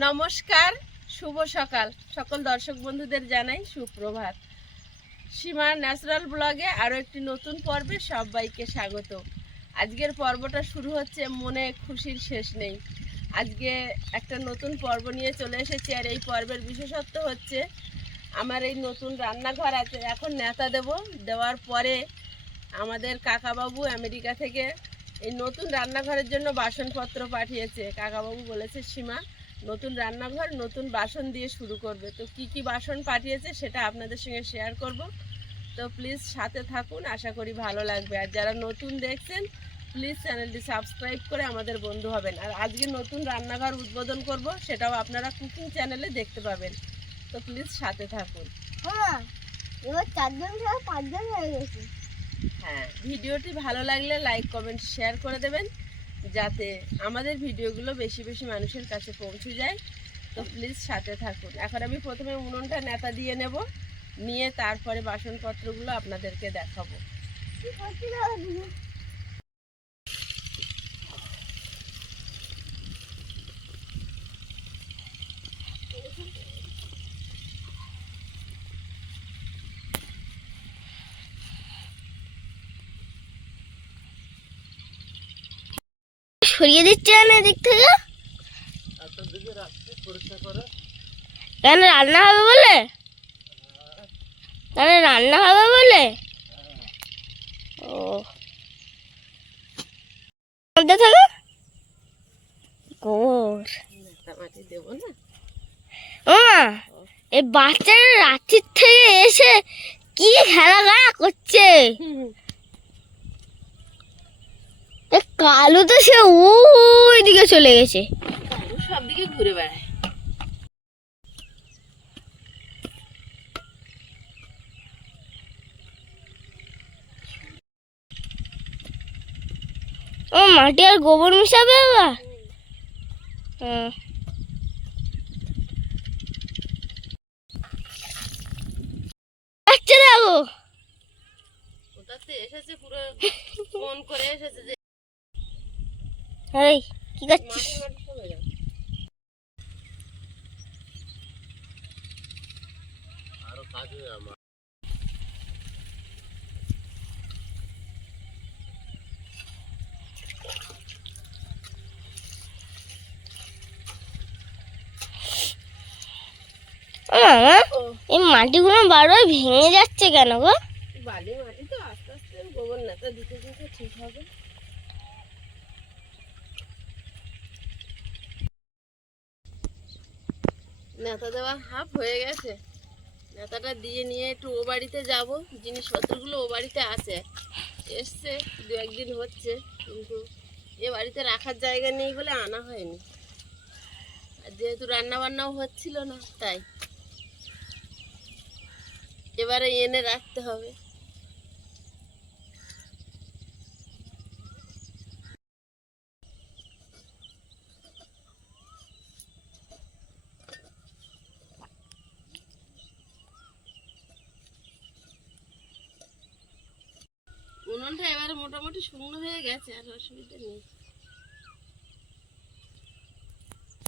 নমস্কার, শুভ সকাল। সকল দর্শক বন্ধুদের জানাই সুপ্রভাত। সীমার ন্যাচারাল ব্লগে আরও একটি নতুন পর্বে সবাইকে স্বাগত। আজকের পর্বটা শুরু হচ্ছে, মনে খুশির শেষ নেই। আজকে একটা নতুন পর্ব নিয়ে চলে এসেছি, আর এই পর্বের বিশেষত্ব হচ্ছে আমার এই নতুন রান্নাঘর আছে। এখন নেতা দেওয়ার পরে আমাদের কাকাবাবু আমেরিকা থেকে এই নতুন রান্নাঘরের জন্য বাসনপত্র পাঠিয়েছে। কাকাবাবু বলেছে, সীমা নতুন রান্নাঘর নতুন বাসন দিয়ে শুরু করবে। তো কি কি বাসন পাঠিয়েছে সেটা আপনাদের সঙ্গে শেয়ার করব। তো প্লিজ সাথে থাকুন, আশা করি ভালো লাগবে। আর যারা নতুন দেখছেন প্লিজ চ্যানেলটি সাবস্ক্রাইব করে আমাদের বন্ধু হবেন। আর আজকে নতুন রান্নাঘর উদ্বোধন করব, সেটাও আপনারা কুকিং চ্যানেলে দেখতে পাবেন। তো প্লিজ সাথে থাকুন। হ্যাঁ, এবার 4 জন থেকে 5 জন হয়ে গেছে। হ্যাঁ, ভিডিওটি ভালো লাগলে লাইক কমেন্ট শেয়ার করে দেবেন, যাতে আমাদের ভিডিওগুলো বেশি বেশি মানুষের কাছে পৌঁছে যায়। তো প্লিজ সাথে থাকুন। এখন আমি প্রথমে উনুনটা নেতা দিয়ে নেব, নিয়ে তারপরে বাসনপত্রগুলো আপনাদেরকে দেখাবো। সরিয়ে দিচ্ছে না এদিক থেকে, কেন রান্না হবে বলে? কেন রান্না হবে বলে? ও মধ্যে থেকে গোর মাটি দেবো না। ও মা, এই বাচ্চারা রাত্রির থেকে এসে কি খেলাধুলা করছে। কালু তো সে ওই দিকে চলে গেছে, সব দিকে ঘুরে বেড়ায়। ও মাটি আর গোবর মিশাবে আবার। আচ্ছা দেখো, ওটাতে এসেছে পুরো মন করে এসেছে যে এই কি করছিস? মাটি সরে যাও। আরো কাজ হবে আমার। এই মাটিগুলো বারবার ভেঙে যাচ্ছে কেন গো? বালি মাটি তো, আস্তে আস্তে গোবর নেতা দিতে দিতে ঠিক হবে। নেতা দেওয়া হাফ হয়ে গেছে। নেতাটা দিয়ে নিয়ে একটু ও বাড়িতে যাব, জিনিসপত্রগুলো ও বাড়িতে আছে, এসছে 2-1 দিন হচ্ছে, কিন্তু এ বাড়িতে রাখার জায়গা নেই বলে আনা হয়নি। আর যেহেতু রান্না বান্নাও হচ্ছিল না, তাই এবারে এনে রাখতে হবে। উনুনটা এবারে মোটামুটি শুকনো হয়ে গেছে, আর অসুবিধা নেই।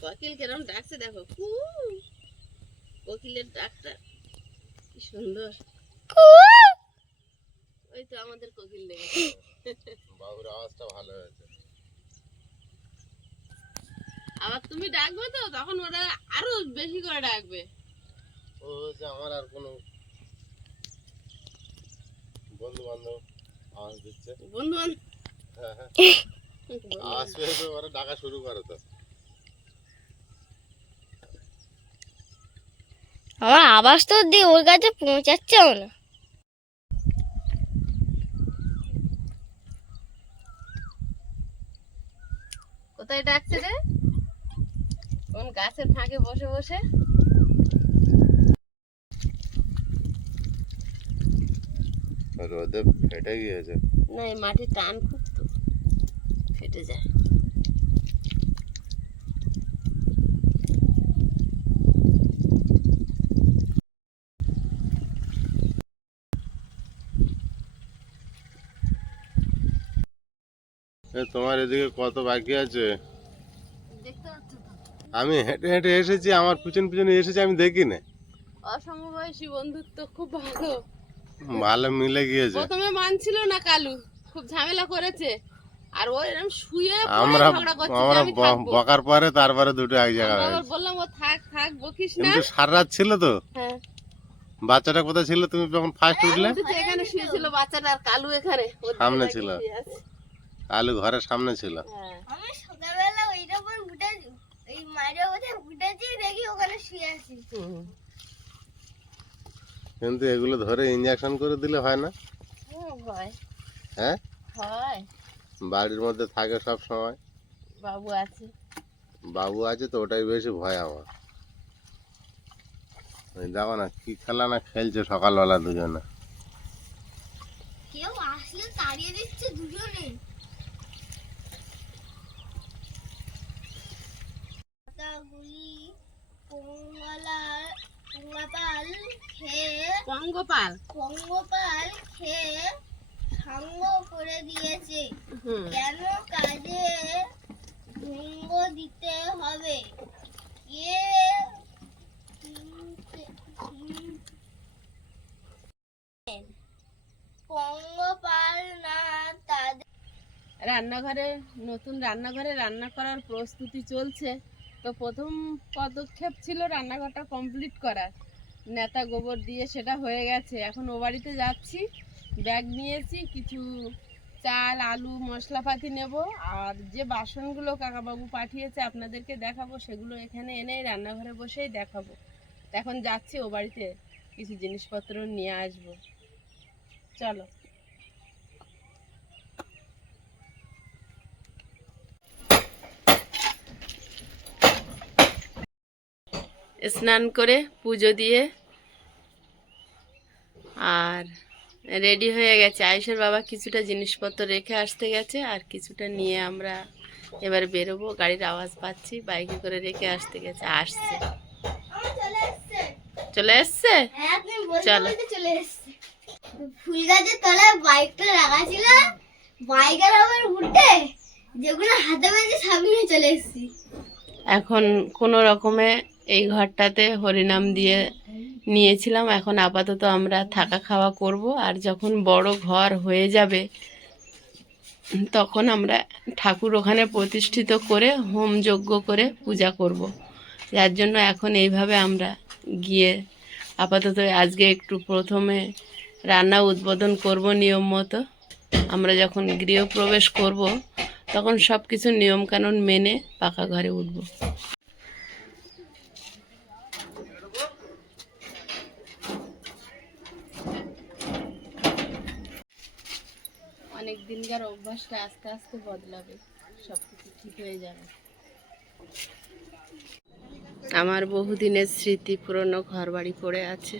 কোকিল কেরম ডাকছে দেখো, কু, কোকিলের ডাকটা কি সুন্দর। ওই তো আমাদের কোকিল লেগেছে। বাবুর আওয়াজটা ভালো হয়েছে। আবার তুমি ডাকবে তো তখন ওরা আরো বেশি করে ডাকবে। ও যে আমার আর কোনো বন্ধু বান্ধব আওয়াজ দিচ্ছে, বন্ধু বান্ধব আওয়াজ পেয়ে তো ওরা ডাকা শুরু করে। তো আমার আওয়াজ তো দিয়ে ওর কাছে পৌঁছাচ্ছে না। কোথায় ডাকছে রে? কোন গাছের ফাঁকে বসে বসে। রোদে ফেটে গিয়েছে না, এই মাটির টান খুব, তো ফেটে যায়। তোমার এদিকে কত বাকি আছে? দেখতে পাচ্ছ তো, আমি হেঁটে হেঁটে এসেছি, আমার পিছন পিছনে এসেছি, আমি দেখি না। অসমবয়সী বন্ধুত্ব খুব ভালো। ভালো মিলে গিয়েছে। প্রথমে মানছিল না কালু, খুব ঝামেলা করেছে। আর ও এরকম শুয়ে পড়ে আমরা ঝগড়া করছে যে আমরা আমি থাকবো। বকার পরে তারপরে দুটো এক জায়গায় আমরা আবার হয়েছে। বললাম ও থাক থাক বকিস না। কিন্তু সারা রাত ছিল তো। হ্যাঁ, বাচ্চাটা কোথায় ছিল তুমি যখন ফার্স্ট উঠলে? উঠেছে, এখানে শুয়েছিল বাচ্চাটা, আর কালু এখানে ওর দিকে সামনে তাকিয়ে ছিল। শুয়ে আছে। আলু ঘরের সামনে ছিল। হ্যাঁ, আমি সকালবেলা ওইটার উপর উঠে এই মায়ের উপরে উঠেছি, দেখি ওখানে শুয়ে আছি। হুম। কিন্তু এগুলো ধরে ইঞ্জেকশন করে দিলে হয় না? হয় হ্যাঁ, হয়, বাড়ির মধ্যে থাকে সব সময়। বাবু আছে। বাবু আছে তো, ওটাই বেশি ভয় আমার। ওই দেখো না কি খেলা না খেলছে সকালবেলা দুজনে। কেউ আসলে তাড়িয়ে দিচ্ছে দুজনে। পাতাগুলি পঙ্গপাল খেয়ে সাঙ্গ করে দিয়েছে। হুম। কেন কাজে ভঙ্গ দিতে হবে? এ পঙ্গপাল না তাদের নতুন রান্নাঘরে রান্না করার প্রস্তুতি চলছে। তো প্রথম পদক্ষেপ ছিল রান্নাঘরটা কমপ্লিট করার। নেতা গোবর দিয়ে সেটা হয়ে গেছে। এখন ও বাড়িতে যাচ্ছি, ব্যাগ নিয়েছি, কিছু চাল আলু মশলাপাতি নেব। আর যে বাসনগুলো কাকাবাবু পাঠিয়েছে আপনাদেরকে দেখাবো, সেগুলো এখানে এনেই রান্নাঘরে বসেই দেখাবো। তো এখন যাচ্ছি ও বাড়িতে কিছু জিনিসপত্র নিয়ে আসবো। চলো। স্নান করে পুজো দিয়ে আর রেডি হয়ে গেছে। আয়ুষের বাবা কিছুটা জিনিসপত্র রেখে আসতে গেছে, আর কিছুটা নিয়ে আমরা এবার বেরোবো। গাড়ির আওয়াজ পাচ্ছি, বাইকে করে রেখে আসতে গেছে, আসছে। চলে এসছে। চলো। ফুল গাছের তলায় বাইকটা রাখা ছিল, বাইকের আবার উঠে যেগুলো হাতে পেয়েছে সব নিয়ে চলে এসেছি। এখন কোনো রকমে এই ঘরটাতে হরিনাম দিয়ে নিয়েছিলাম। এখন আপাতত আমরা থাকা খাওয়া করব, আর যখন বড় ঘর হয়ে যাবে তখন আমরা ঠাকুর ওখানে প্রতিষ্ঠিত করে হোম যজ্ঞ করে পূজা করব। যার জন্য এখন এইভাবে আমরা গিয়ে আপাতত আজকে একটু প্রথমে রান্না উদ্বোধন করব নিয়ম মতো। আমরা যখন গৃহপ্রবেশ করব তখন সব কিছু নিয়মকানুন মেনে পাকা ঘরে উঠব। অনেক দিনকার অভ্যাসটা আস্তে আস্তে বদলাবে, সব কিছু ঠিক হয়ে যাবে। আমার বহুদিনের স্মৃতি পুরনো ঘর বাড়ি পড়ে আছে।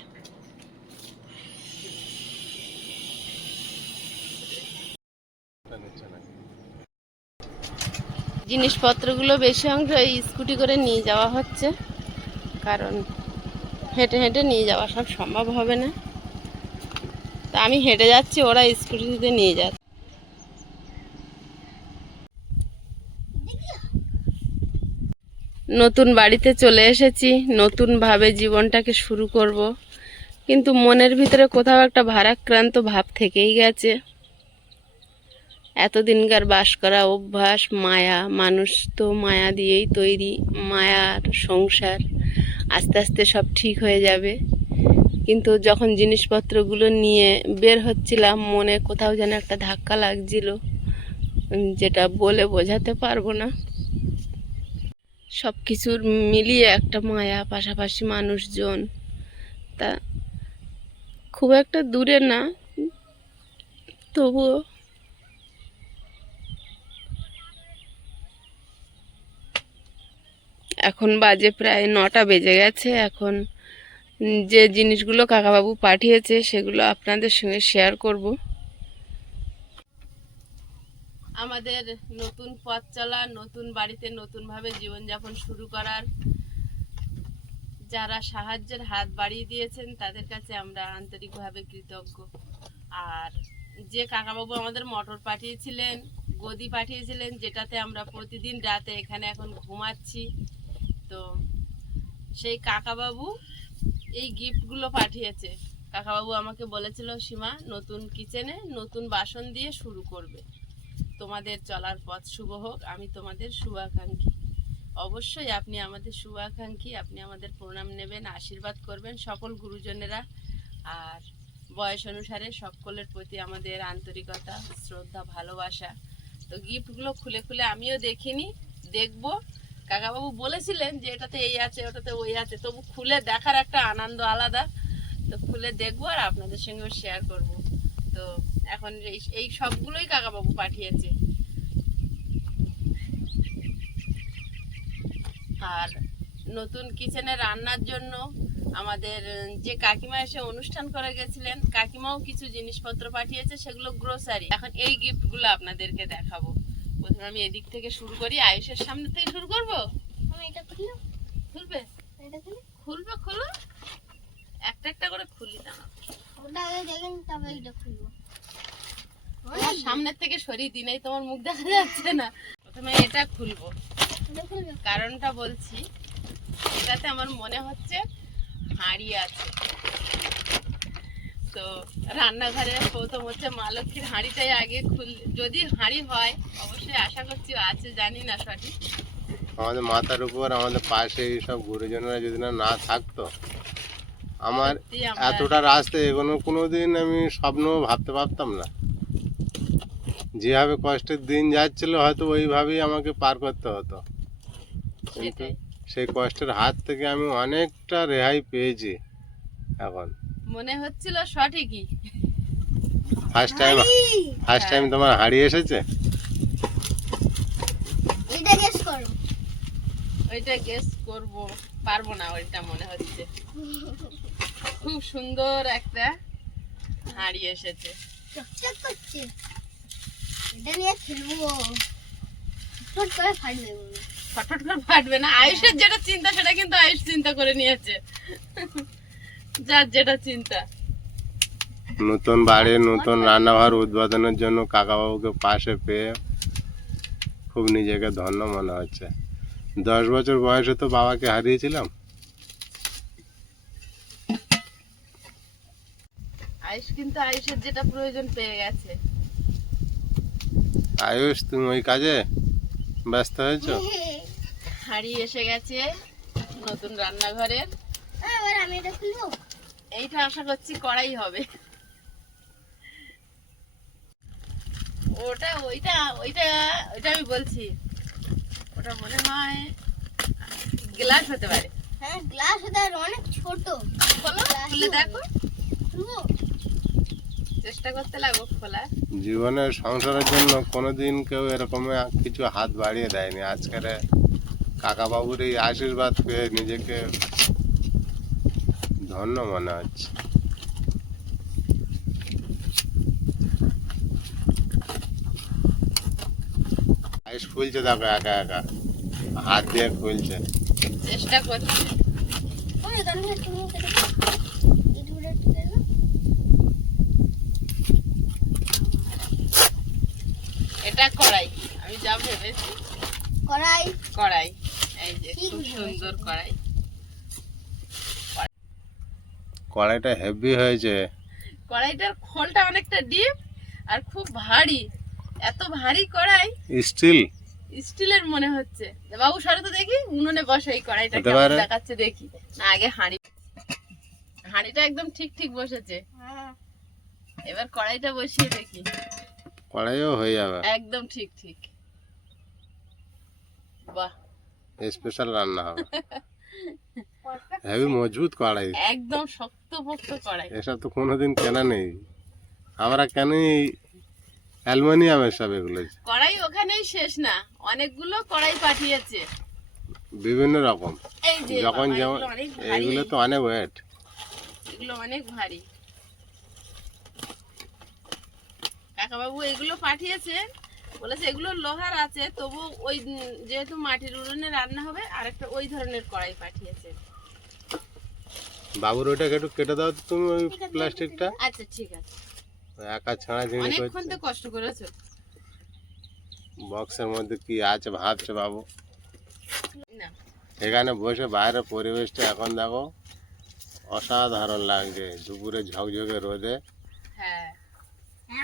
জিনিসপত্রগুলো বেশি অংশ এই স্কুটি করে নিয়ে যাওয়া হচ্ছে, কারণ হেঁটে হেঁটে নিয়ে যাওয়া সব সম্ভব হবে না। তা আমি হেঁটে যাচ্ছি, ওরা স্কুটিতে নিয়ে যাচ্ছে। নতুন বাড়িতে চলে এসেছি, নতুনভাবে জীবনটাকে শুরু করব, কিন্তু মনের ভিতরে কোথাও একটা ভারাক্রান্ত ভাব থেকেই গেছে। এতদিনকার বাস করা অভ্যাস, মায়া, মানুষ তো মায়া দিয়েই তৈরি, মায়ার সংসার। আস্তে আস্তে সব ঠিক হয়ে যাবে, কিন্তু যখন জিনিসপত্রগুলো নিয়ে বের হচ্ছিলাম মনে কোথাও যেন একটা ধাক্কা লাগছিল, যেটা বলে বোঝাতে পারবো না। সব কিছুর মিলিয়ে একটা মায়া, পাশাপাশি মানুষজন, তা খুব একটা দূরে না, তবুও এখন বাজে প্রায় 9টা বেজে গেছে। এখন যে জিনিসগুলো কাকাবাবু পাঠিয়েছে সেগুলো আপনাদের সঙ্গে শেয়ার করব। আমাদের নতুন পথ চলা, নতুন বাড়িতে নতুনভাবে জীবনযাপন শুরু করার যারা সাহায্যের হাত বাড়িয়ে দিয়েছেন তাদের কাছে আমরা আন্তরিকভাবে কৃতজ্ঞ। আর যে কাকাবাবু আমাদের মোটর পাঠিয়েছিলেন, গদি পাঠিয়েছিলেন, যেটাতে আমরা প্রতিদিন রাতে এখানে এখন ঘুমাচ্ছি, তো সেই কাকাবাবু এই গিফটগুলো পাঠিয়েছে। কাকাবাবু আমাকে বলেছিল, সীমা নতুন কিচেনে নতুন বাসন দিয়ে শুরু করবে, তোমাদের চলার পথ শুভ হোক, আমি তোমাদের শুভাকাঙ্ক্ষী। অবশ্যই আপনি আমাদের শুভাকাঙ্ক্ষী, আপনি আমাদের প্রণাম নেবেন, আশীর্বাদ করবেন সকল গুরুজনেরা। আর বয়স অনুসারে সকলের প্রতি আমাদের আন্তরিকতা, শ্রদ্ধা, ভালোবাসা। তো গিফটগুলো খুলে খুলে আমিও দেখিনি, দেখবো। কাকাবাবু বলেছিলেন যে এটাতে এই আছে ওটাতে ওই আছে, তবু খুলে দেখার একটা আনন্দ আলাদা। তো খুলে দেখবো আর আপনাদের সঙ্গেও শেয়ার করব। তো এখন এই সবগুলোই কাকাবাবু পাঠিয়েছে। আর নতুন কিচেনে রান্নার জন্য আমাদের যে কাকিমা এসে অনুষ্ঠান করে গেছিলেন, কাকিমাও কিছু জিনিসপত্র পাঠিয়েছে, সেগুলো গ্রোসারি। এখন এই গিফটগুলো আপনাদেরকে দেখাবো। প্রথমে আমি এদিক থেকে শুরু করি, আয়ুষের সামনে থেকে শুরু করবো। আমি এটা খুললাম, খুলবে? এটা খুলি, খুলবে, খোলো। একটা একটা করে খুলি না, ওটা আগে দেখেন তবে এটা খুলবো। তোমার সামনের থেকে সরিয়ে দিই, নাই তোমার মুখ দেখা যাচ্ছে না। প্রথমে এটা খুলবো, এটা খুলবে। কারণটা বলছি। এটাতে আমার মনে হচ্ছে হাঁড়ি আছে। তো রান্নাঘরে প্রথম হচ্ছে মা লক্ষ্মীর হাঁড়িটাই আগে যদি হাঁড়ি হয়, অবশ্যই আশা করছি আছে, জানি না সঠিক। আমাদের মাথার উপর আমাদের পাশে এইসব গুরুজনরা যদি না থাকতো, আমার সত্যি আমরা এতটা রাস্তা এগোনো কোনোদিন আমি স্বপ্নও ভাবতে পারতাম না। যেভাবে কষ্টের দিন যাচ্ছিল হয়তো ওইভাবেই আমাকে পার করতে হতো, কিন্তু সেটাই। সেই কষ্টের হাত থেকে আমি অনেকটা রেহাই পেয়েছি। এখন মনে হচ্ছিল সঠিকই। ফার্স্ট টাইম তোমার হাড়ি এসেছে। এটা গেস করো। ওইটা গেস করব, পারবো না, ওইটা মনে হচ্ছে। খুব সুন্দর একটা হাঁড়ি এসেছে। চকচক করছে। এটা নিয়ে খেলবো, ফট করে ফাটবে বলে। ফটফট করে ফাটবে না। আয়ুষের যেটা চিন্তা সেটা কিন্তু আয়ুষ চিন্তা করে নিয়েছে, যার যেটা চিন্তা। নতুন বাড়ির নতুন রান্নাঘর উদ্বোধনের জন্য কাকাবাবুকে পাশে পেয়ে খুব নিজেকে ধন্য মনে হচ্ছে। 10 বছর বয়সে তো বাবাকে হারিয়েছিলাম। আয়ুষ কিন্তু আয়ুষের যেটা প্রয়োজন পেয়ে গেছে। আয়ুষ, তুমি ওই কাজে ব্যস্ত হয়েছো? হাঁড়ি এসে গেছে নতুন রান্নাঘরের। এবার আমি এটা খুলবো। এইটা আশা করছি কড়াই হবে। ওটা ওইটা ওইটা ওইটা আমি বলছি, ওটা মনে হয় গ্লাস হতে পারে। হ্যাঁ, গ্লাস ওটা অনেক ছোট। খোলো, খুলে দেখো। খুলবো। চেষ্টা করতে লাগো খোলা। জীবনের সংসারের জন্য কোনোদিন কেউ এরকম কিছু হাত বাড়িয়ে দেয়নি। আজকের কাকাবাবুর এই আশীর্বাদ পেয়ে নিজেকে ধন্য মনে হচ্ছে। আয়ুষ খুলছে, দেখো একা একা হাত দিয়ে খুলছে। চেষ্টা করছি। ওই দাঁড়িয়ে একটু মুখে দেখো। এই দূরে একটু দেখো। এটা কড়াই, আমি যা ভেবেছি কড়াই। কড়াই। এই যে কি খুব সুন্দর কড়াই। কড়াইটা হেভি হয়েছে। কড়াইটার খোলটা অনেকটা ডিপ আর খুব ভারী। এত ভারী কড়াই, স্টিল স্টিলের মনে হচ্ছে। বাবু সরে তো দেখি, উনুনে বসে এই কড়াইটা হতে কেমন পারে। দেখাচ্ছে দেখি। না, আগে হাঁড়িটা একদম ঠিক ঠিক বসেছে। হ্যাঁ, এবার কড়াইটা বসিয়ে দেখি। কড়াইও হয়ে যাবে। একদম ঠিক ঠিক। বাহ, স্পেশাল রান্না হবে। perfect। হেভি মজবুত কড়াই। একদম শক্তপোক্ত কড়াই। এসব তো কোনোদিন কেনা নেই। আমরা কেন অ্যালুমিনিয়ামের সব এগুলো কড়াই ওখানেই শেষ না, অনেকগুলো কড়াই পাঠিয়েছে। বিভিন্ন রকম। এই যে যখন বাবা, যেমন এগুলো অনেক ভারী। এইগুলো তো অনেক ওয়েট। এগুলো অনেক ভারী। কাকাবাবু এগুলো পাঠিয়েছে, বলেছে এগুলো লোহার আছে, তবু ওই যেহেতু মাটির উনুনে রান্না হবে, আর একটা ওই ধরনের কড়াই পাঠিয়েছে। বাবুর ওইটাকে একটু কেটে দাও তো তুমি, ওই প্লাস্টিকটা। আচ্ছা ঠিক আছে। একা ছাড়া জিনিস অনেকক্ষণ হচ্ছে। তো কষ্ট করেছো। বক্সের মধ্যে কি আছে ভাবছে বাবু। না, এখানে বসে বাইরের পরিবেশটা এখন দেখো অসাধারণ লাগছে দুপুরে ঝকঝকে রোদে। হ্যাঁ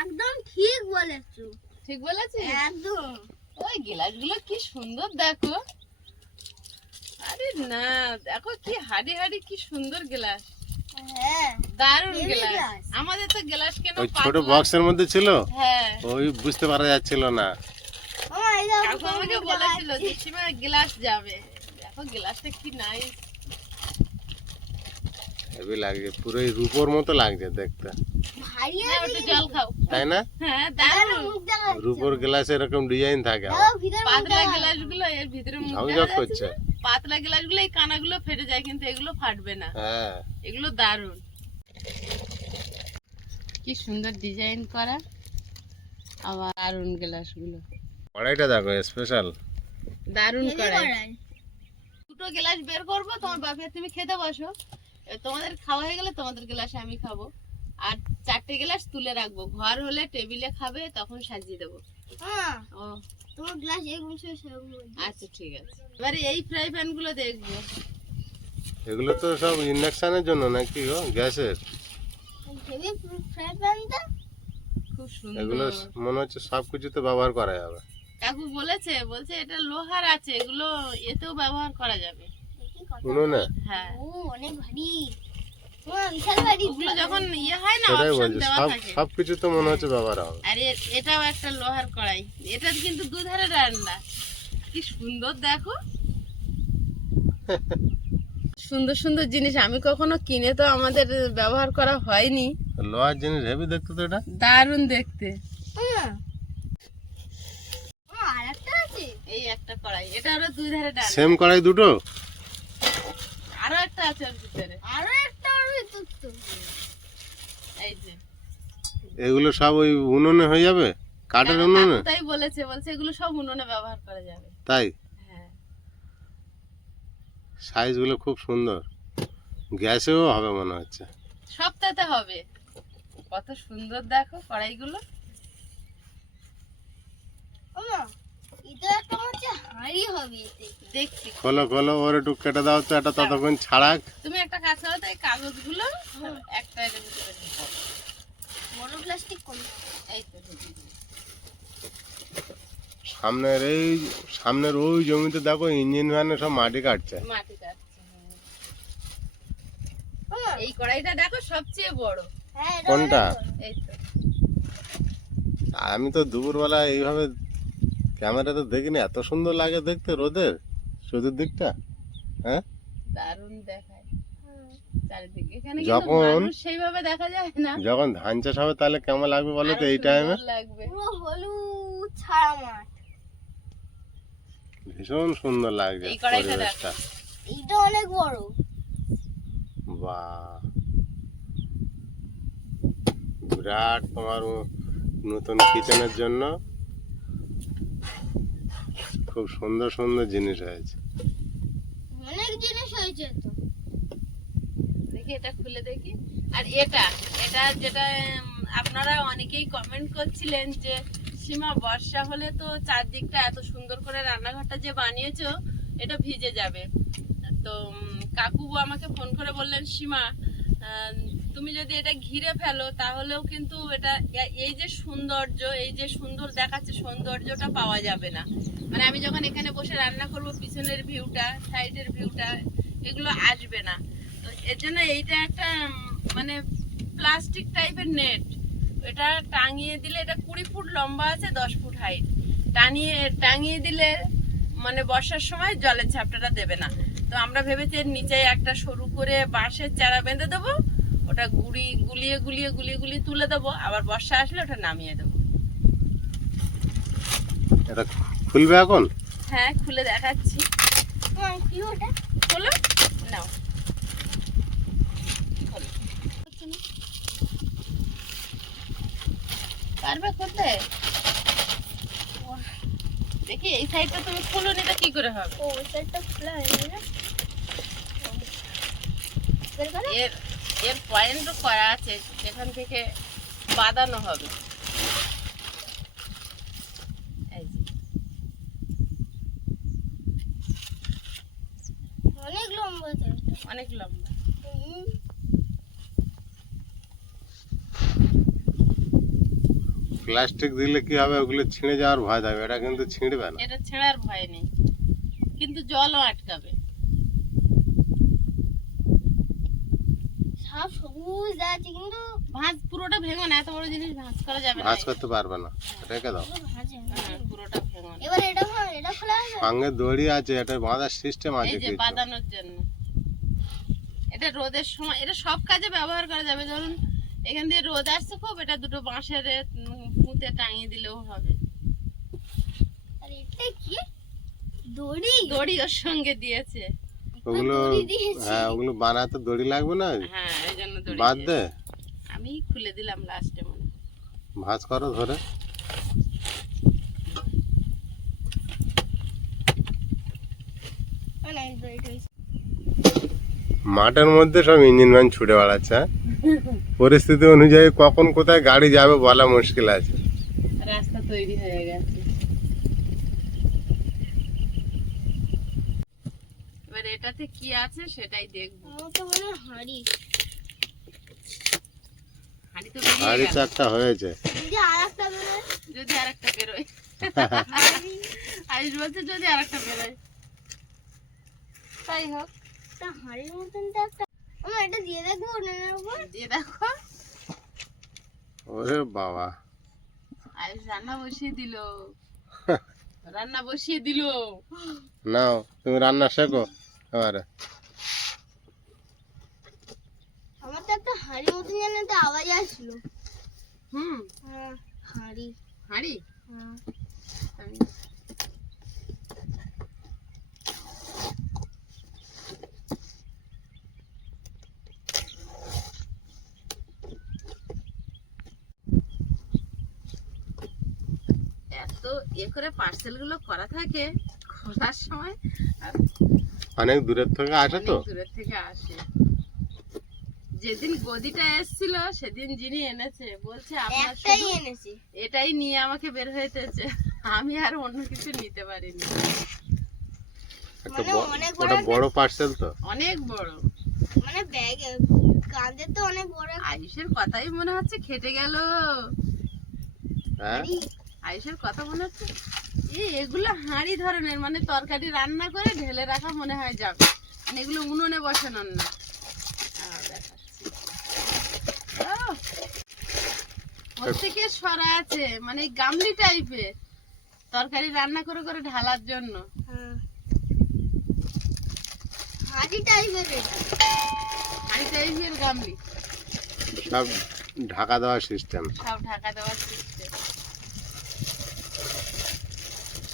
একদম ঠিক বলেছো। ঠিক বলেছিস? একদম। ওই গ্লাসগুলো কি সুন্দর দেখো। আরে না দেখো কি হাড়ি হাড়ি কি সুন্দর গ্লাস, হ্যাঁ দারুণ Heavy গ্লাস। glass। আমাদের তো গ্লাস কেন ওই ছোট পাতলা। বক্সের মধ্যে ছিল, হ্যাঁ ওই বুঝতে পারা যাচ্ছিল না। আমার এই দেখো কাকু আমাকে বলেছিল যে সীমা গ্লাস যাবে, দেখো গ্লাসটা কি নাইস। হেভি লাগছে, পুরো এই রূপোর মতো লাগছে দেখতে, ভারী নাও একটু জল খাও। তাই না? হ্যাঁ দারুণ। মুখ দেখা যাচ্ছে। রূপোর গ্লাসে এরকম ডিজাইন থাকে আবার। দেখো ভিতরে মুখ পাতলা দেখা যাচ্ছে। গ্লাসগুলো এর ভিতরে মুখ ঝকঝক দেখা করছে। যাচ্ছে না? পাতলা গ্লাসগুলো এই কানাগুলো ফেটে যায়, কিন্তু এগুলো ফাটবে না। হ্যাঁ এগুলো দারুণ, কি সুন্দর ডিজাইন করা, আবার দারুণ গ্লাসগুলো, কড়াইটা দেখো স্পেশাল। দারুণ হেভি কড়াই। কড়াই। দুটো গ্লাস বের করবো, তোমার বাপে তুমি খেতে বসো, তোমাদের খাওয়া হয়ে গেলে তোমাদের গ্লাসে আমি খাবো, আর 4টে গ্লাস তুলে রাখবো, ঘর হলে টেবিলে খাবে তখন সাজিয়ে দেবো। হ্যাঁ ও তোমার গ্লাস এরকম ছিল সেরকম বলছি। আচ্ছা ঠিক আছে। এবারে এই ফ্রাই প্যান গুলো দেখবো। এগুলো তো সব ইন্ডাকশনের জন্য নাকি গো, গ্যাসের? হেভি ফ্রাই প্যানটা খুব এগুলো সুন্দর। মনে হচ্ছে সব কিছুতে ব্যবহার করা যাবে। কাকু বলছে এটা লোহার আছে, এগুলো এতেও ব্যবহার করা যাবে। কি কথা? উনুনে হ্যাঁ ও অনেক ভারী। তোমার বিশাল ভারী। ওগুলো যখন ইয়ে হয় না সেটাই অপশন বলছি, দেওয়া সব থাকে। সব কিছুতে মনে হচ্ছে ব্যবহার হবে। আর এটাও একটা লোহার কড়াই, এটা কিন্তু দুধারে রান্না, কি সুন্দর দেখো। সুন্দর সুন্দর জিনিস আমি কখনো কিনে তো আমাদের ব্যবহার করা হয়নি, লোহার জিনিস হেভি দেখতে তো এটা। দারুণ দেখতে। হ্যাঁ। আর একটা আছে। এই একটা কড়াই, এটা আরো দুই ধারে ডাল, সেম কড়াই দুটো? আরো একটা আছে ওর ভিতরে। আরো একটা ওর ভিতর তো। এই যে এগুলো সব ওই উনুনে হয়ে যাবে, কাঠের উনুনে? কাকু তাই বলছে এগুলো সব উনুনে ব্যবহার করা যাবে। তাই? হ্যাঁ সাইজগুলো খুব সুন্দর, গ্যাসেও হবে মনে হচ্ছে। সবটাতে হবে, কত সুন্দর দেখো কড়াইগুলো। ওমা এটা একটা হচ্ছে হাঁড়ি হবে এতে। দেখছি, খোলো খোলো, ওর একটু কেটে দাও তো, এটা ততক্ষণ ছাড়াক। তুমি একটা কাজ করো তো, এই কাগজগুলো একটা এর ভিতরে ঢুকাও। বড় প্লাস্টিক কোন? এই তো ঢুকিয়ে দিই। সামনের ওই জমিতে দেখো ইঞ্জিন ভ্যানে সব মাটি কাটছে। মাটি কাটছে, হ্যাঁ। ওমা এই কড়াইটা দেখো সবচেয়ে বড়। হ্যাঁ এটা কোনটা? অনেক বড়। এই তো আমি তো দুপুরবেলা এইভাবে ক্যামেরাতে দেখিনি, এত সুন্দর লাগে দেখতে রোদের চতুর্দিকটা। হ্যাঁ দারুণ দেখায় হুম। চারিদিকে। এখানে কিন্তু যখন- মানুষ সেইভাবে দেখা যায় না। যখন ধান চাষ হবে তাহলে কেমন লাগবে বলো তো আরো এই টাইমে? সুন্দর লাগবে। পুরো হলুদ ছাড়া মাঠ। ভীষণ সুন্দর লাগছে এই কড়াইটা পরিবেশটা। এইটা অনেক বড়। বাহ, বিরাট তোমার নতুন কিচেনের জন্য খুব সুন্দর সুন্দর জিনিস হয়েছে। অনেক জিনিস হয়েছে তো। দেখি এটা খুলে দেখি। আর এটা এটা যেটা আপনারা অনেকেই কমেন্ট করছিলেন যে সীমা বর্ষা হলে তো চারদিকটা এত সুন্দর করে রান্নাঘরটা যে বানিয়েছো এটা ভিজে যাবে। তো কাকু আমাকে ফোন করে বললেন সীমা তুমি যদি এটা ঘিরে ফেলো তাহলেও কিন্তু এটা এই যে সৌন্দর্য, এই যে সুন্দর দেখাচ্ছে সৌন্দর্যটা পাওয়া যাবে না। মানে আমি যখন এখানে বসে রান্না করব পিছনের ভিউটা, সাইডের ভিউটা, এগুলো আসবে না। তো এর জন্য এইটা একটা মানে প্লাস্টিক টাইপের নেট, এটা টাঙিয়ে দিলে, এটা 20 ফুট লম্বা আছে, 10 ফুট হাইট, টাঙিয়ে দিলে মানে বর্ষার সময় জলের ঝাপটাটা দেবে না। তো আমরা ভেবেছি এর নিচে একটা সরু করে বাঁশের চারা বেঁধে দেবো, ওটা গুলিয়ে তুলে দেবো, আবার বর্ষা আসলে ওটা নামিয়ে দেবো। এটা খুলবে এখন? হ্যাঁ খুলে দেখাচ্ছি। কি ওটা? খোলো, নাও খোলো। পারবে খুলতে? দেখি এই সাইডটা তুমি খুলো, এটা কি করে হবে? ও সেটটা খোলা হয়ে গেল। বের করো। এর পয়েন্টও করা আছে, যেখান থেকে বাঁধানো হবে। এই যে। অনেক লম্বা। প্লাস্টিক দিলে কি হবে, ওগুলো ছিঁড়ে যাওয়ার ভয় থাকবে, এটা কিন্তু ছিঁড়বে না। এটা ছেঁড়ার ভয় নেই, কিন্তু জলও আটকাবে। সব সবুজ আছে কিন্তু ভাঁজ পুরোটা ভেঙো না, এত বড় জিনিস ভাঁজ করা যাবে না। ভাঁজ করতে পারবে না, রেখে দাও। হ্যাঁ, পুরোটা ভেঙো না। এবার এটা এটা খোলা আছে। সঙ্গে দড়ি আছে, এটা বাঁধার সিস্টেম এই আছে যে কিছু। বাঁধানোর জন্য। এটা রোদের সময়, এটা সব কাজে ব্যবহার করা যাবে। ধরুন এখান দিয়ে রোদ আসছে খুব, এটা দুটো বাঁশের পুঁতে টাঙিয়ে দিলেও হবে। আর এটা কি দড়ি? দড়ি ওর সঙ্গে দিয়েছে। ওগুলো দড়ি দিয়েছে। হ্যাঁ, ওগুলো বানাতে দড়ি লাগবে না, হ্যাঁ, এই জন্য দড়ি বাদ দিয়েছে। দে, আমি খুলে দিলাম লাস্টে মনে হয়। ভাঁজ করো ধরে। না দড়িটা মাঠের মধ্যে সব ইঞ্জিন ভ্যান ছুটে বেড়াচ্ছে, হ্যাঁ? পরিস্থিতি অনুযায়ী কখন কোথায় গাড়ি যাবে বলা মুশকিল আছে। রাস্তা তৈরি হয়ে গেছে। এবার এটাতে কি আছে সেটাই দেখবো। আমার তো মনে হয় হাঁড়ি। হাঁড়ি তো বেরিয়ে গাড়ি গেল। চারটা হয়েছে। যদি আরেকটা বেরোয় যদি আরেকটা বেরোয়, আয়ুষ বলছে যদি আরেকটা বেরোয়, তাই হোক। একটা হাঁড়ির মতন তো একটা আমার এটা দিয়ে দেখবো উনুনের উপর। দিয়ে দেখো, ওরে বাবা, আয়ুষ রান্না বসিয়ে দিল, রান্না বসিয়ে দিল। নাও তুমি রান্না শেখো এবারে। আমার তো একটা হাঁড়ির মতন যেন একটা আওয়াজ আসলো। হুম, হ্যাঁ হাঁড়ি। হাঁড়ি। হ্যাঁ এত করে পার্সেল গুলো করা থাকে, খোলার সময় আর অনেক দূরের থেকে আসে তো। অনেক দূরের থেকে আসে। যেদিন গদিটা এসেছিল সেদিন যিনি এনেছে বলছে আপনার একটাই শুধু এনেছি। এটাই নিয়ে আমাকে বের হইতেছে, আমি আর অন্য কিছু নিতে পারিনি। একটা মানে অনেক বড় ওটা বড় পার্সেল তো। অনেক বড়। মানে ব্যাগ কাঁধে তো অনেক বড় একটা আয়ুষের কথাই মনে হচ্ছে খেটে গেল। হ্যাঁ, হাঁড়ি। আয়ুষের কথা মনে হচ্ছে এগুলো হাঁড়ি ধরনের, মানে তরকারি রান্না করে ঢেলে রাখা মনে হয় যাবে, মানে এগুলো উনুনে বসানোর না। দেখাচ্ছি, ওর থেকে সরা আছে, মানে গামলি টাইপের, তরকারি রান্না করে করে ঢালার জন্য। হ্যাঁ হাঁড়ি টাইপের এটা। হাঁড়ি টাইপের গামলি, সব ঢাকা দেওয়ার সিস্টেম। সব ঢাকা দেওয়ার সিস্টেম।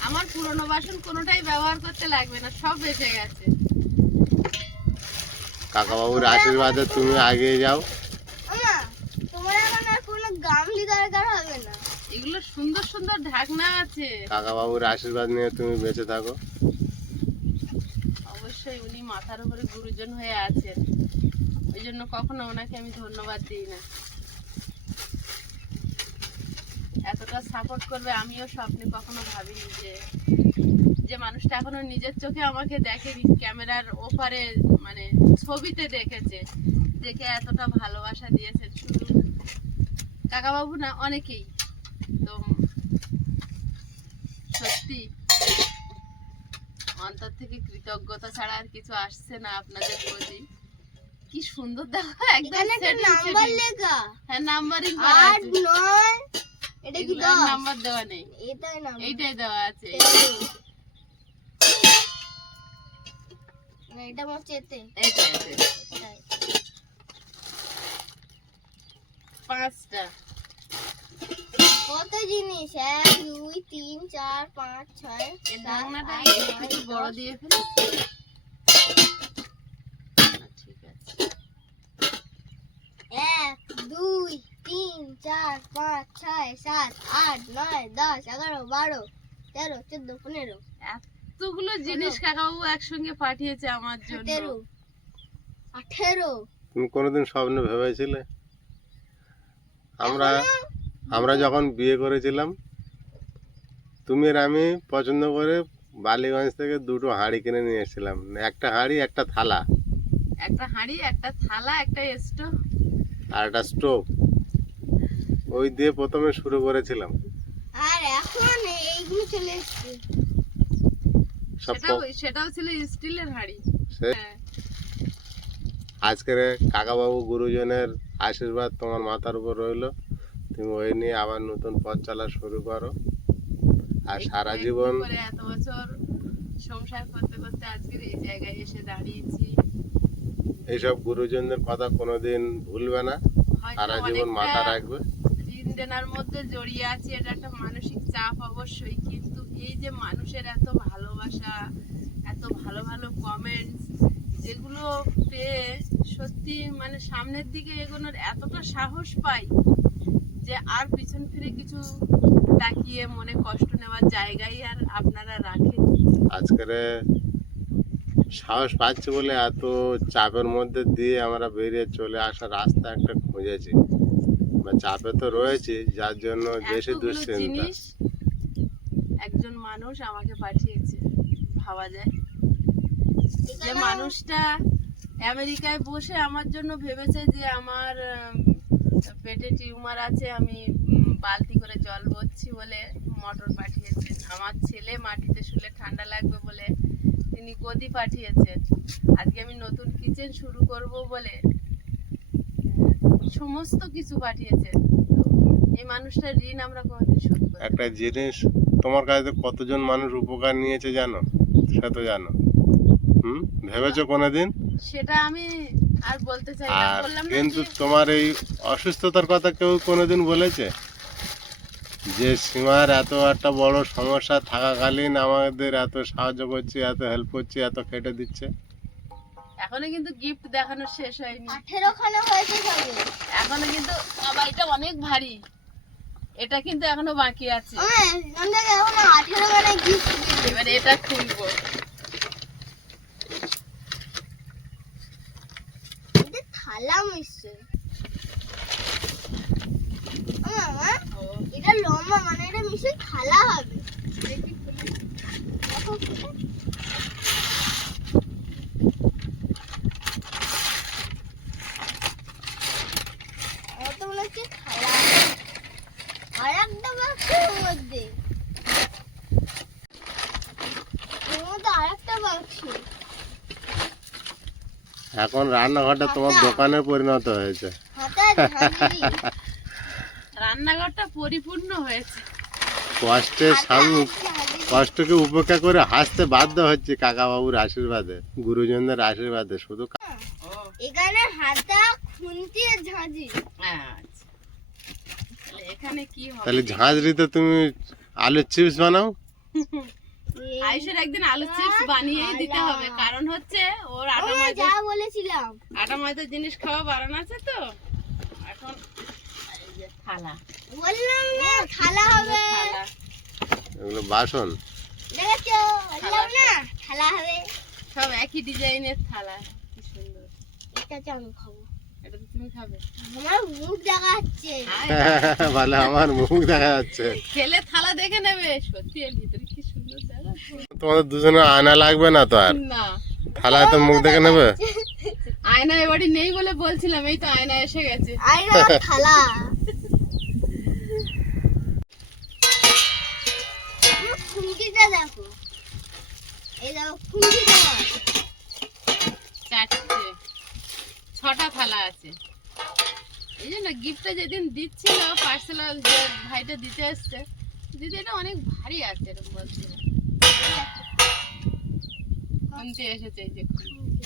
আমার পুরনো বাসন কোনোটাই ব্যবহার করতে লাগবে না, সব বেঁচে গেছে। কাকাবাবুর আশীর্বাদে তুমি এগিয়ে যাও। আমা তোমার এখন আর কোনো গামলি দরকার হবে না। এগুলো সুন্দর সুন্দর ঢাকনা আছে। কাকাবাবুর আশীর্বাদ নিয়ে তুমি বেঁচে থাকো। অবশ্যই উনি মাথার উপরে গুরুজন হয়ে আছেন, ওই জন্য কখনো ওনাকে আমি ধন্যবাদ দিই না। এতটা সাপোর্ট করবে আমিও স্বপ্নে কখনো ভাবিনি, যে মানুষটা এখনো নিজের চোখে আমাকে দেখেনি, ক্যামেরার ওপারে মানে ছবিতে দেখেছে, দেখে এতটা ভালোবাসা দিয়েছে। শুধু কাকাবাবু না, অনেকেই। তো সত্যি অন্তর থেকে কৃতজ্ঞতা ছাড়া আর কিছু আসছে না আপনাদের প্রতি। কি সুন্দর দেখো, একদম এখানে একটা নাম্বার লেখা হ্যাঁ, নাম্বারিং করা 8 আছে। 9 এটা কি এগুলোর 10 নাম্বার দেওয়া নেই, এটাই নাম্বার। এইটাই দেওয়া আছে। না এটা আমার চেতে। এইটাই আছে। 5টা। কত জিনিস 1 2 3 4 5 6 এই ঢাকনাটা 7 একটু বড় দিয়ে ফেলি। ঠিক আছে। 1 2 3 4 5 6 7 8 9 10 11 12 13 14 15 এতগুলো জিনিস কাকাবাবু একসঙ্গে পাঠিয়েছে আমার জন্য। 17 18 তুমি কোনোদিন স্বপ্নে ভেবেছিলে? আমরা যখন বিয়ে করেছিলাম, তুমি আর আমি পছন্দ করে বালিগঞ্জ থেকে দুটো হাঁড়ি কিনে নিয়ে এসেছিলাম, একটা হাঁড়ি একটা থালা। একটা হাঁড়ি, একটা থালা, একটা স্টোভ, আর একটা স্টোভ, ওই দিয়ে প্রথমে শুরু করেছিলাম। আর এখন এইগুলো চলে এসছে। সব সেটাও ছিল স্টিলের হাঁড়ি। সে- হ্যাঁ, আজকের কাকাবাবু গুরুজনের আশীর্বাদ তোমার মাথার উপর রইলো, তুমি ওই নিয়ে আবার নতুন পথ চলা শুরু করো। আর সারা একটু জীবন করে এত বছর সংসার করতে করতে আজকের এই জায়গায় এসে দাঁড়িয়েছি। এইসব গুরুজনদের কথা কোনোদিন ভুলবে না, হয়তো সারা জীবন অনেকটা মাথা রাখবে। ঋণ দেনার মধ্যে জড়িয়ে আছি, এটা একটা মানসিক চাপ অবশ্যই, কিন্তু এই যে মানুষের এত ভালোবাসা, এত ভালো ভালো কমেন্টস, যেগুলো পেয়ে সত্যি মানে সামনের দিকে এগোনোর এতটা সাহস পাই যে আর পিছন ফিরে কিছু তাকিয়ে মনে কষ্ট নেওয়ার জায়গায় আর আপনারা রাখেন। আজকের সাহস পাচ্ছি বলে এত চাপের মধ্যে দিয়ে আমরা বেরিয়ে চলে আসার রাস্তা একটা খুঁজেছি, বা চাপে তো রয়েছে যার জন্য বেশি এতগুলো দুশ্চিন্তা। জিনিস একজন মানুষ আমাকে পাঠিয়েছে, ভাবা যায় যে মানুষটা আমেরিকায় বসে আমার জন্য ভেবেছে যে আমার পেটে টিউমার আছে, আমি বালতি করে জল ভরছি বলে মটর পাঠিয়েছেন। আমার ছেলে মাটিতে শুলে ঠান্ডা লাগবে বলে তিনি গদি পাঠিয়েছেন। আজকে আমি নতুন কিচেন শুরু করব বলে সমস্ত কিছু পাঠিয়েছেন। এই মানুষটার ঋণ আমরা কোনোদিন শোধ করতে একটা জিনিস তোমার কাছে কতজন মানুষ উপকার নিয়েছে জানো, সে তো জানো। ভেবেছো কোনোদিন? সেটা আমি আর বলতে চাই না, আর বললাম না কিন্তু যে তোমার এই অসুস্থতার কথা কেউ কোনোদিন বলেছে যে সীমার এত একটা বড় সমস্যা থাকাকালীন আমাদের এত সাহায্য করছে, এত হেল্প করছে, এত খেটে দিচ্ছে? এখনো কিন্তু গিফট দেখানো শেষ হয়নি। 18 খানা হয়েছে সবে। এখনো কিন্তু বাবা এটা অনেক ভারী, এটা কিন্তু এখনো বাকি আছে। আমাদের এখনো 18 খানা গিফট দিবে। এবার এটা খুলবো। এটা থালা মিশছে। মামা এটা লম্বা, মানে এটা মিশে থালা হবে। দেখি খুলে। দেখো খুলে। আমার তো মনে হচ্ছে থালা। আর একটা বাক্সের মধ্যে। এর মধ্যে আর একটা বাক্স। এখন রান্নাঘরটা তোমার দোকানে পরিণত হয়েছে। হাতার ঝাঁঝরি। রান্নাঘরটা পরিপূর্ণ হয়েছে। কষ্টের সামনে কষ্টকে উপেক্ষা করে হাসতে বাধ্য হচ্ছে কাকাবাবুর আশীর্বাদে, গুরুজনদের আশীর্বাদে। শুধু এখানে হাতা, খুন্তি আর ঝাঁঝরি। আচ্ছা, তাহলে এখানে কি হবে? তাহলে ঝাঁঝরিতে তুমি আলুর চিপস বানাও। আয়ুষের একদিন আলু চিপস বানিয়েই দিতে হবে, কারণ হচ্ছে ওর আটা আমরা ময়দা, যা বলেছিলাম। আটা ময়দার জিনিস খাওয়া বারণ আছে তো। এখন এই যে থালা, বললাম না থালা হবে। থালা, এগুলো বাসন। দেখেছো, বললাম না থালা হবে। সব একই ডিজাইনের থালা, কি সুন্দর। এটা তো আমি খাবো। এটা তো তুমি খাবে। আমার মুখ দেখাচ্ছে। বলে আমার মুখ দেখা যাচ্ছে। খেলে থালা দেখে নেবে, সত্যি এর ভিতরে কি সুন্দর জায়গা। তোমাদের দুজনে আয়না লাগবে না তো আর, না, থালায় তো মুখ দেখে নেবে। আয়না এবারে নেই বলে বলছিলাম, এই তো আয়না এসে গেছে। আরে থালা। আমার খুন্তিটা দেখো। এই দেখো খুন্তিটা। চারটে, 6টা থালা আছে। এই জন্য গিফটটা যেদিন দিচ্ছিল পার্সেল, যে ভাইটা দিতে এসছে, দিদি এটা অনেক ভারী আছে এরকম বলছিল। খুনতে এসেছে এই যে খুন্তি।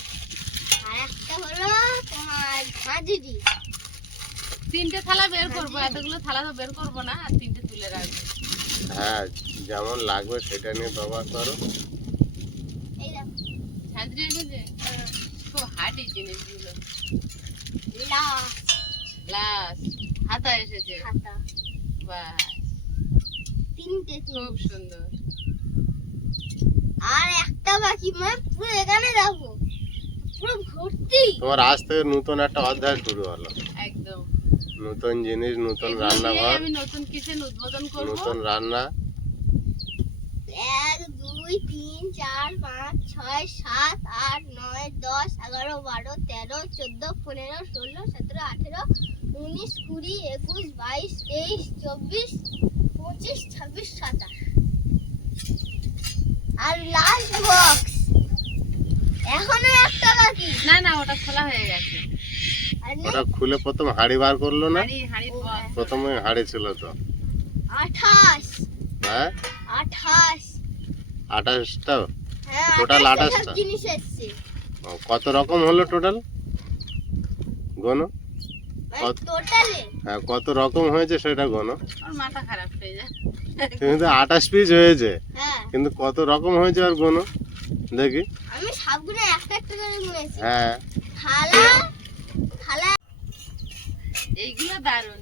আর একটা হলো তোমার ঝাঁঝরি। 3টে থালা বের করবো, এতগুলো থালা তো বের করবো না, আর 3টে তুলে রাখবো। হ্যাঁ, যেমন লাগবে সেটা নিয়ে ব্যবহার করো। এই দেখো ঝাঁঝরি এসেছে, খুব হার্ডি জিনিসগুলো। গ্লাস, গ্লাস, হাতা এসেছে। হাতা। বাহ, 3টে খুব সুন্দর। আর একটা বাকি, মানে পুরো এখানে দেখো পুরো ভর্তি। তোমার আজ থেকে নতুন একটা অধ্যায় শুরু হলো। একদম নতুন জিনিস, নতুন এগুলো রান্নাঘর, দিয়েই আমি নতুন কিচেন উদ্বোধন করব। নতুন রান্না। 1 2 2 3 4 5 6 7 8 9 10 11 12 13 14 15 16 17 18 19 20 21 22 23 24 25 26 27 আর লাস্ট বক্স এখনো একটা বাকি। না না, ওটা খোলা হয়ে গেছে। আর নেই? ওটা খুলে প্রথম হাড়ি বার করলো না? হাড়ির বক্স। প্রথমে হাড়ি ছিল তো। 28 হ্যাঁ 28 28টা। হ্যাঁ Total 28 28 টা? জিনিস এসছে কত রকম হলো টোটাল গোনো? টোটালে হ্যাঁ কত রকম হয়েছে সেটা গোনো। ওর মাথা খারাপ হয়ে যায়। কিন্তু 28 পিস হয়েছে, হ্যাঁ কিন্তু কত রকম হয়েছে আর গোনো দেখি। আমি সবগুলো একটা একটা করে গুনেছি। হ্যাঁ থালা থালা এইগুলো দারুন।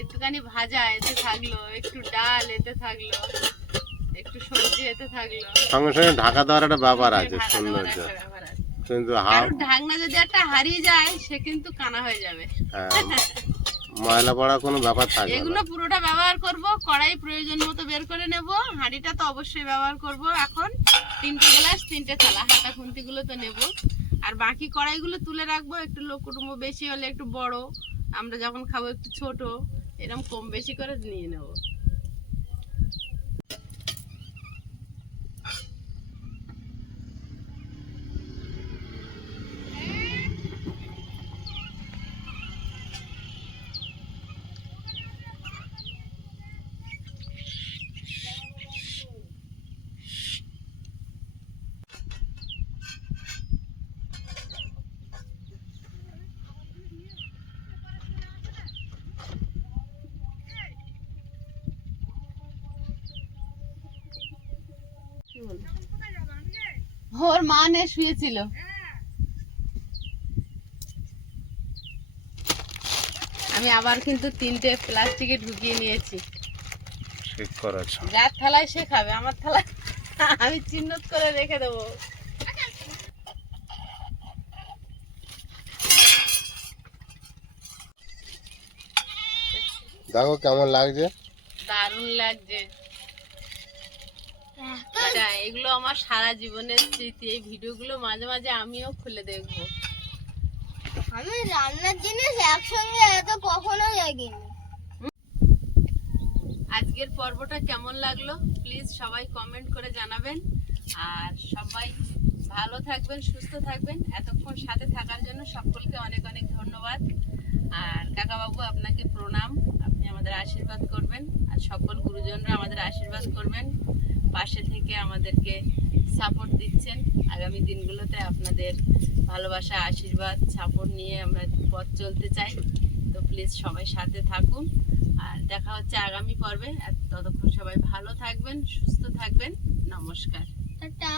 একটুখানি ভাজা এতে থাকলো, একটু ডাল এতে থাকলো, একটু সবজি এতে থাকলো। সঙ্গে সঙ্গে ঢাকা দেওয়ার একটা ব্যাপার আছে, ঢাকা দেওয়ার সৌন্দর্য। একটা ব্যাপার আছে। কিন্তু কারোর ঢাকনা যদি একটা হারিয়ে যায় সে কিন্তু কানা হয়ে যাবে। হ্যাঁ ময়লা পড়া কোনো ব্যাপার থাকবে এগুলো না। পুরোটা ব্যবহার করব, কড়াই প্রয়োজন মতো বের করে নেব, হাঁড়িটা তো অবশ্যই ব্যবহার করব। এখন 3টে গ্লাস 3টে থালা, হাতা খুন্তিগুলো তো নেব, আর বাকি কড়াইগুলো তুলে রাখবো। একটু লোক কুটুম্ব বেশি হলে একটু বড়, আমরা যখন খাবো একটু ছোট, এরকম কম বেশি করে নিয়ে নেব। ওর মা নে শুয়েছিল। আমি আবার কিন্তু 3টে প্লাস্টিকে ঢুকিয়ে নিয়েছি। ঠিক করেছ। যার থালায় সে খাবে, আমার থালায় আমি চিহ্নত করে রেখে দেবো। দেখো কেমন লাগছে। দারুণ লাগছে। এটা এগুলো আমার সারা জীবনের স্মৃতি। এই ভিডিওগুলো মাঝে মাঝে আমিও খুলে দেখবো। আমি রান্নার জিনিস একসঙ্গে এত কখনো দেখিনি। আজকের পর্বটা কেমন লাগলো প্লিজ সবাই কমেন্ট করে জানাবেন। আর সবাই ভালো থাকবেন, সুস্থ থাকবেন। এতক্ষণ সাথে থাকার জন্য সকলকে অনেক অনেক ধন্যবাদ। আর কাকাবাবু আপনাকে প্রণাম, আপনি আমাদের আশীর্বাদ করবেন। আর সকল গুরুজনরা আমাদের আশীর্বাদ করবেন, পাশে থেকে আমাদেরকে সাপোর্ট দিচ্ছেন। আগামী দিনগুলোতে আপনাদের ভালোবাসা, আশীর্বাদ, সাপোর্ট নিয়ে আমরা পথ চলতে চাই। তো প্লিজ সবাই সাথে থাকুন। আর দেখা হচ্ছে আগামী পর্বে। ততক্ষণ সবাই ভালো থাকবেন, সুস্থ থাকবেন। নমস্কার। টাটা।